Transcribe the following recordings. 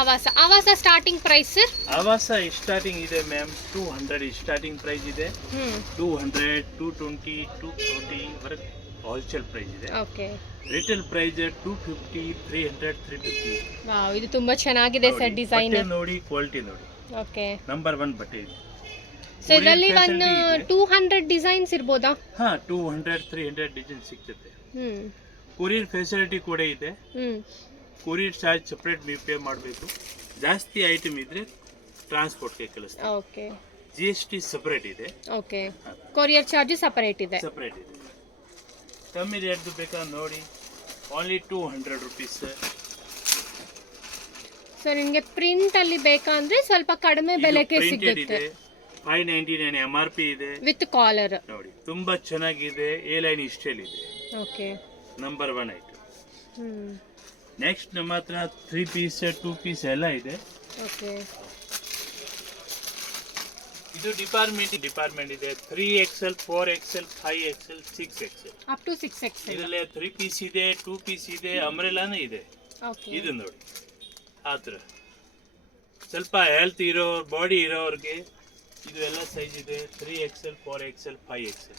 ಆವಾಸ starting price sir? ಆವಾಸ starting ಇದೆ ಮ್ಯಾಮ್ 200 ಸ್ಟಾರ್ಟಿಂಗ್ ಪ್ರೈಸ್ ಇದೆ. 200, 220, 240 ವರೆಗೆ ಹೋಲ್ಸೇಲ್ ಪ್ರೈಸ್ ಇದೆ. ಓಕೆ. Retail price 250, 300, 350. ವಾವ್, ಇದು ತುಂಬಾ ಚೆನ್ನಾಗಿದೆ ಸರ್ ಡಿಸೈನ್. ಬಟ್ಟೆ ನೋಡಿ, ಕ್ವಾಲಿಟಿ ನೋಡಿ. ಓಕೆ. ನಂಬರ್ 1 ಬಟ್ಟೆ ಇದೆ. ಸೊ ಇದರಲ್ಲಿ 200 ಡಿಸೈನ್ಸ್ ಇರಬಹುದಾ? ಹಾ, 200, 300 ಡಿಸೈನ್ ಸಿಗ್ತದೆ. ಕೊರಿಯರ್ ಫೆಸಿಲಿಟಿ ಕೂಡ ಇದೆ. ಕೊರಿಯರ್ ಚಾರ್ಜ್ ಸೆಪರೇಟ್ ನೀವು ಪೇ ಮಾಡಬೇಕು. ಜಾಸ್ತಿ ಐಟಮ್ ಇದ್ರೆ ಟ್ರಾನ್ಸ್ಪೋರ್ಟ್ಗೆ ಕಳಿಸ್ತೀವಿ. ಓಕೆ. GST ಸೆಪರೇಟ್ ಇದೆ. ಓಕೆ. ಕೊರಿಯರ್ ಚಾರ್ಜ್ ಸೆಪರೇಟ್ ಇದೆ. ಸೆಪರೇಟ್ ಇದೆ. ಕಮ್ಮಿ ರೇಟ್ದು ಬೇಕಾದ್ರೆ ನೋಡಿ, ಓನ್ಲಿ 200 ರುಪೀಸ್. ಸೊ ನಿಮಗೆ ಪ್ರಿಂಟ್ ಅಲ್ಲಿ ಬೇಕಂದ್ರೆ ಸ್ವಲ್ಪ ಕಡಿಮೆ ಬೆಲೆಗೆ ಸಿಗುತ್ತೆ. 599 MRP ಇದೆ ವಿತ್ ಕಾಲರ್. ನೋಡಿ, ತುಂಬಾ ಚೆನ್ನಾಗಿದೆ. ಎ ಲೈನ್ ಸ್ಟೈಲ್ ಇದೆ. ಓಕೆ. Number 1 item. ನೆಕ್ಸ್ಟ್ ನಮ್ಮ ಹತ್ರ 3 ಪೀಸ್ 2 ಪೀಸ್ ಎಲ್ಲ ಇದೆ. ಓಕೆ. ಇದು ಡಿಪಾರ್ಟ್ಮೆಂಟ್ ಇದೆ. 3XL, 4XL, 5XL, 6XL up to 6XL. ಇದರಲ್ಲಿ 3 ಪೀಸ್ ಇದೆ, 2 ಪೀಸ್ ಇದೆ, ಅಂಬ್ರೆಲಾನು ಇದೆ. ಓಕೆ. ಇದು ನೋಡಿ, ಆ ಥರ ಸ್ವಲ್ಪ ಹೆಲ್ತ್ ಇರೋ ಬಾಡಿ ಇರೋರಿಗೆ ಇದು ಎಲ್ಲ ಸೈಜ್ ಇದೆ. 3XL, 4XL, 5XL.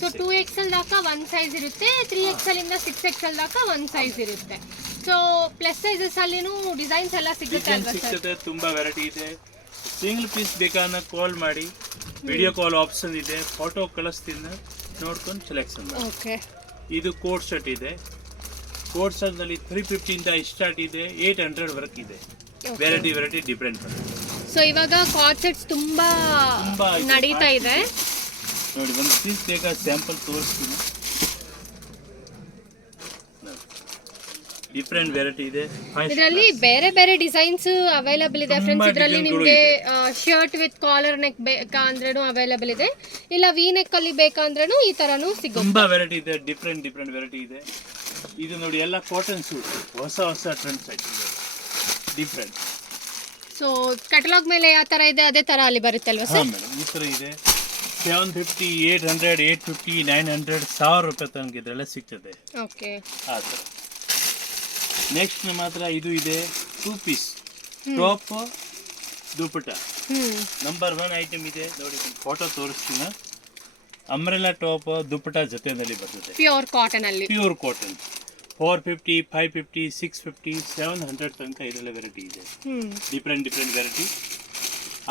So 2XL ದಾಕ ಒಂದು ಸೈಜ್ ಇರುತ್ತೆ, 3XL ಇಂದ 6XL ದಾಕ ಒಂದು ಸೈಜ್ ಇರುತ್ತೆ. ಸೊ ಪ್ಲಸ್ ಸೈಜಸ್ ಅಲ್ಲಿನೂ ಡಿಸೈನ್ಸ್ ಎಲ್ಲ ಸಿಗುತ್ತೆ ಅಲ್ವಾ ಸರ್? ಸಿಗ್ತದೆ, ತುಂಬಾ ವೆರೈಟಿ ಇದೆ. ಸಿಂಗಲ್ ಪೀಸ್ ಬೇಕಾದ್ರೆ ಕಾಲ್ ಮಾಡಿ, ವಿಡಿಯೋ ಕಾಲ್ ಆಪ್ಷನ್ ಇದೆ. ಫೋಟೋ ಕಳಿಸ್ತೀನಿ, ನೋಡ್ಕೊಂಡು ಸೆಲೆಕ್ಷನ್ ಮಾಡಿ. ಓಕೆ. ಇದು ಕೋಟ್ ಸೆಟ್ ಇದೆ. ಕೋಟ್ ಸೆಟ್ ನಲ್ಲಿ 350 ಇಂದ ಸ್ಟಾರ್ಟ್ ಇದೆ, 800 ವರೆಗೆ ಇದೆ. Variety different. ಸೊ ಇವಾಗ ಕಾರ್ಡ್ ಸೆಟ್ಸ್ ತುಂಬಾ ನಡೀತಾ ಇದೆ ನೋಡಿ. ಒಂದು ಪೀಸ್ ಬೇಕಾದ ಸ್ಯಾಂಪಲ್ ತೋರಿಸ್ತೀನಿ. ಡಿಫ್ರೆಂಟ್ ವೆರೈಟಿ ಇದೆ. ಇದರಲ್ಲಿ ಬೇರೆ ಬೇರೆ ಡಿಸೈನ್ಸ್ ಅವೈಲೇಬಲ್ ಇದೆ ಫ್ರೆಂಡ್ಸ್. ಇದರಲ್ಲಿ ನಿಮಗೆ ಶರ್ಟ್ ವಿತ್ ಕಾಲರ್ ನೆಕ್ ಬೇಕಂದ್ರೂ ಅವೈಲೇಬಲ್ ಇದೆ, ಇಲ್ಲ ವಿ ನೆಕ್ ಅಲ್ಲಿ ಬೇಕಂದ್ರೂ ಈ ತರನು ಸಿಗುತ್ತೆ. ತುಂಬಾ ವೆರೈಟಿ ಇದೆ, ಡಿಫ್ರೆಂಟ್ ವೆರೈಟಿ ಇದೆ. ಇದು ನೋಡಿ, ಎಲ್ಲ ಕಾಟನ್ ಸೂಟ್, ಹೊಸ trends item different. So catalogue ಮೇಲೆ ಯಾವ ತರ ಇದೆ ಅದೇ ತರ ಅಲ್ಲಿ ಬರುತ್ತೆ ಅಲ್ವಾ ಸರ್? ಮೇಡಮ್, ಈ ತರ ಇದೆ. 750, 800, 850, 900, 1000 ರೂಪಾಯಿ ತನಕ ಇದೆಲ್ಲ ಸಿಗ್ತದೆ. ಓಕೆ. ಆ ಥರ. ನೆಕ್ಸ್ಟ್ ನಮ್ಮ ಹತ್ರ ಇದು ಇದೆ, 2 piece top dupatta. Number 1 item ಇದೆ ನೋಡಿ. ಫೋಟೋ ತೋರಿಸ್ತೀನಿ. ಅಂಬ್ರೆಲಾ ಟಾಪ್ ದುಪಟ್ಟ ಜೊತೆಯಲ್ಲಿ ಬರ್ತದೆ. ಪ್ಯೂರ್ ಕಾಟನ್ ಅಲ್ಲಿ. Pure cotton. 450, 550, 650, 700 ತನಕ ಇದೆಲ್ಲ ವೆರೈಟಿ ಇದೆ. Different variety.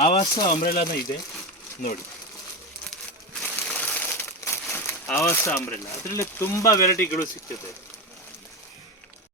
ಆವಾಸ ಅಂಬ್ರೆಲಾನ ಇದೆ ನೋಡಿ. ಆವಾಸ ಅಂಬ್ರೆಲಾ, ಅದರಲ್ಲಿ ತುಂಬಾ ವೆರೈಟಿಗಳು ಸಿಗ್ತದೆ.